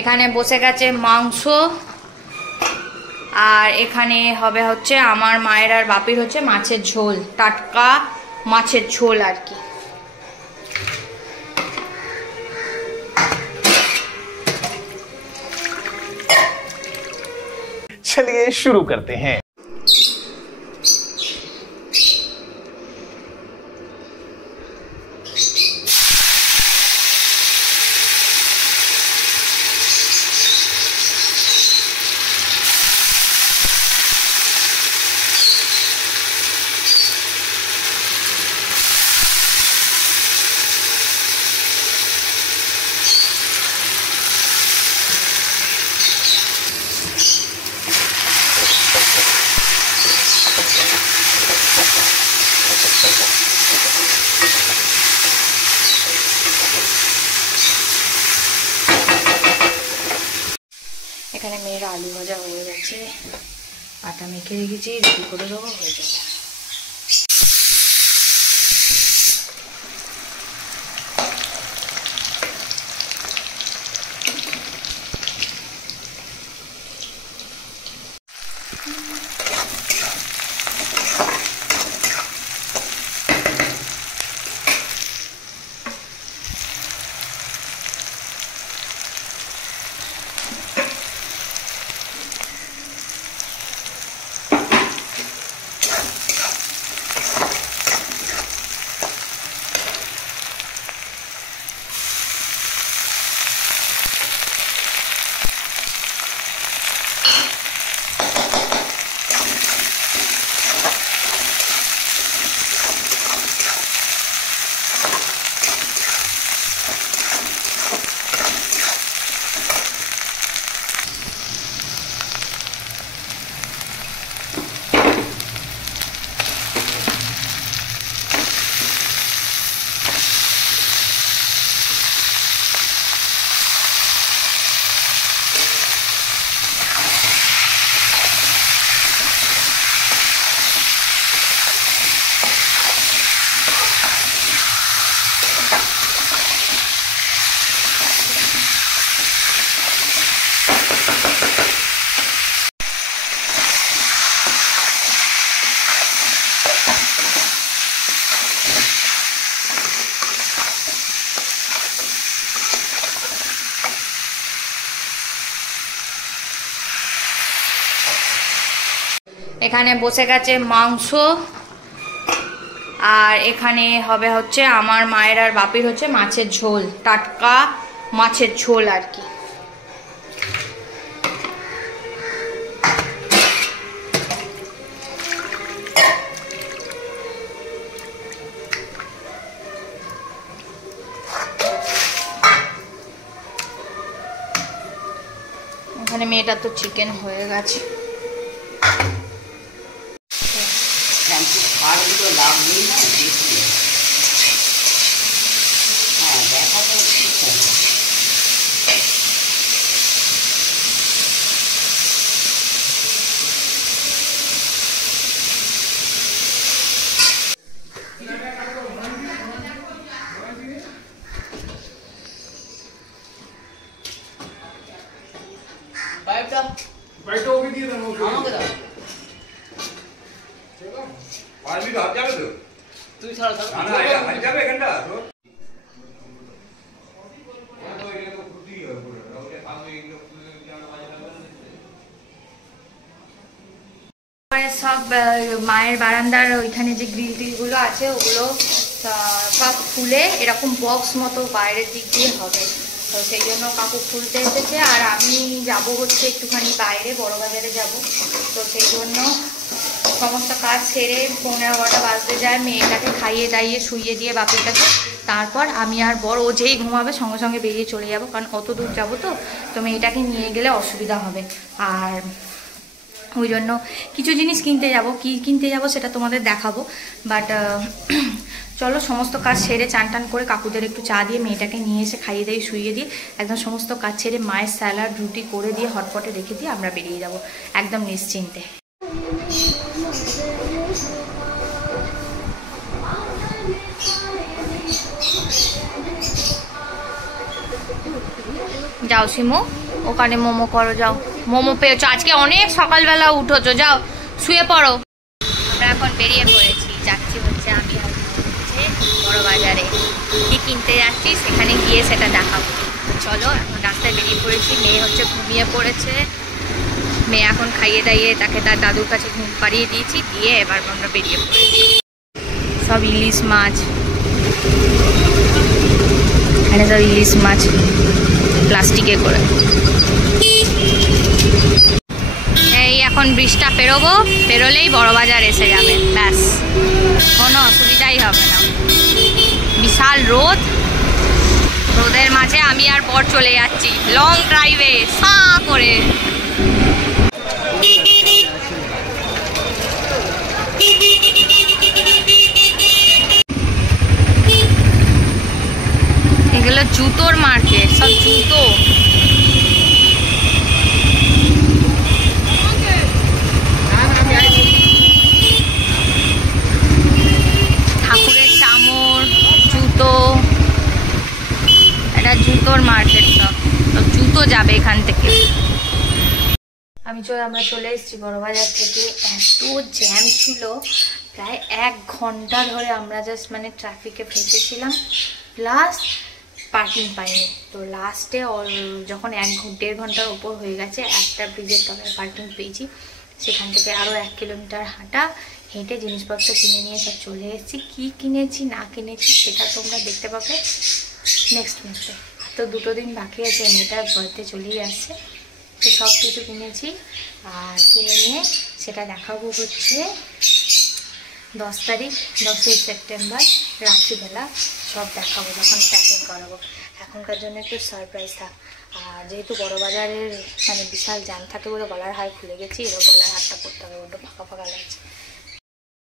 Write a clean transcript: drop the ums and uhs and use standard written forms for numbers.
এখানে বসে গেছে মাংস, আর এখানে হবে হচ্ছে আমার মায়ের আর বাপির হচ্ছে মাছের ঝোল, টাটকা মাছের ঝোল আর কি। चलिए शुरू करते हैं। এখানে মেয়ের আলু ভাজা হয়ে গেছে, আটা মেখে রেখেছি, রুটি করে দেবো, হয়ে যাবে। এখানে বসে গেছে মাংস, আর এখানে হবে হচ্ছে আমার মায়ের আর বাপির হচ্ছে মাছের ঝোল, টাটকা মাছের ঝোল আর কি। এখানে মেয়েটা তো চিকেন হয়ে গেছে। লাভ নেই না, হ্যাঁ দেখা তো ঠিক আছে। পাইপটা ওকে দিয়ে দেন, ওকে আমাকে দাও। পারবি তো, হাত যাবে তো? তুই ছাড়া ছাড়া না, এটা হাত যাবে এখানটা তো। সব মায়ের বারান্দার ওইখানে যে গ্রিল টিলগুলো আছে ওগুলো সব খুলে এরকম বক্স মতো বাইরের দিক দিয়ে হবে, তো সেই জন্য কাকু খুলতে এসেছে। আর আমি যাব হচ্ছে একটুখানি বাইরে, বড় বাজারে যাব, তো সেই জন্য সমস্ত কাজ সেরে 11:15 বাজতে যায়, মেয়েটাকে খাইয়ে দাইয়ে শুইয়ে দিয়ে বাপিটাকে, তারপর আমি আর বড়, ও যেই ঘুমাবে সঙ্গে সঙ্গে বেরিয়ে চলে যাব, কারণ অত দূর যাবো তো মেয়েটাকে নিয়ে গেলে অসুবিধা হবে। আর ওই জন্য কিছু জিনিস কিনতে যাব, কি কিনতে যাব সেটা তোমাদের দেখাবো। বাট চলো সমস্ত কাজ সেরে চান টান করে কাকুদের একটু চা দিয়ে মেয়েটাকে নিয়ে এসে খাইয়ে দিয়ে শুইয়ে দিয়ে একদম সমস্ত কাজ ছেড়ে মায়ের স্যালাড রুটি করে দিয়ে হটপটে রেখে দিয়ে আমরা বেরিয়ে যাব একদম নিশ্চিন্তে। যাও সিমু। ওখানে মোমো করো, যাও মোমো পেয়েছো আজকে, অনেক সকালবেলা উঠোছো, যাও শুয়ে পড়ো। আমরা এখন বেরিয়ে পড়েছি, যাচ্ছি হচ্ছে আমি আর বড় বাজারে। কি কিনতে যাচ্ছি সেখানে গিয়ে সেটা দেখাবো। চলো এখন রাস্তায় বেরিয়ে পড়েছি। মেয়ে হচ্ছে ঘুমিয়ে পড়েছে, মেয়ে এখন খাইয়ে দাইয়ে তাকে তার দাদুর কাছে ঘুম পাড়িয়ে দিয়েছি, দিয়ে এবার আমরা বেরিয়ে পড়েছি। সব ইলিশ মাছ, এখানে সব ইলিশ মাছ প্লাস্টিকে করে। এই এখন ব্রিজটা পেরোবো, পেরোলেই বড় বাজার এসে যাবে, ব্যাস কোনো অসুবিধাই হবে না। বিশাল রোদ, রোদের মাঝে আমি আর বর চলে যাচ্ছি লং ড্রাইভে সা করে। এগুলো জুতোর মার্কেট, সব জুতো। ঠাকুরের চামড়, জুতো, এটা জুতোর মার্কেট, সব সব জুতো যাবে এখান থেকে। আমরা চলে এসেছি বড়বাজার থেকে। এত জ্যাম ছিল, প্রায় 1 ঘন্টা ধরে আমরা জাস্ট মানে ট্রাফিকে ফেসেছিলাম, প্লাস পার্কিং পাইনি। তো লাস্টে যখন 1-1.5 ঘন্টার ওপর হয়ে গেছে, একটা ব্রিজের তলায় পার্কিং পেয়েছি। সেখান থেকে আরও 1 কিলোমিটার হাঁটা, হেঁটে জিনিসপত্র কিনে নিয়ে সব চলে এসেছি। কী কিনেছি না কিনেছি সেটা তোমরা দেখতে পাবে নেক্সট মাসে। তো 2 দিন বাকি আছে, মেয়েটার বার্থডে চলেই আসছে। তো সব কিছু কিনেছি, আর কিনে নিয়ে সেটা দেখাবো হচ্ছে 10 তারিখ, 10ই সেপ্টেম্বর রাত্রিবেলা সব দেখাবো যখন প্যাকিং করাবো। এখনকার জন্য একটু সারপ্রাইজ থাক। আর যেহেতু বড় বাজারের মানে বিশাল জ্যাম থাকে বলে গলার হার খুলে গেছি, এবার গলার হারটা পরতে হবে, ওটা ফাঁকা ফাঁকা লাগছে।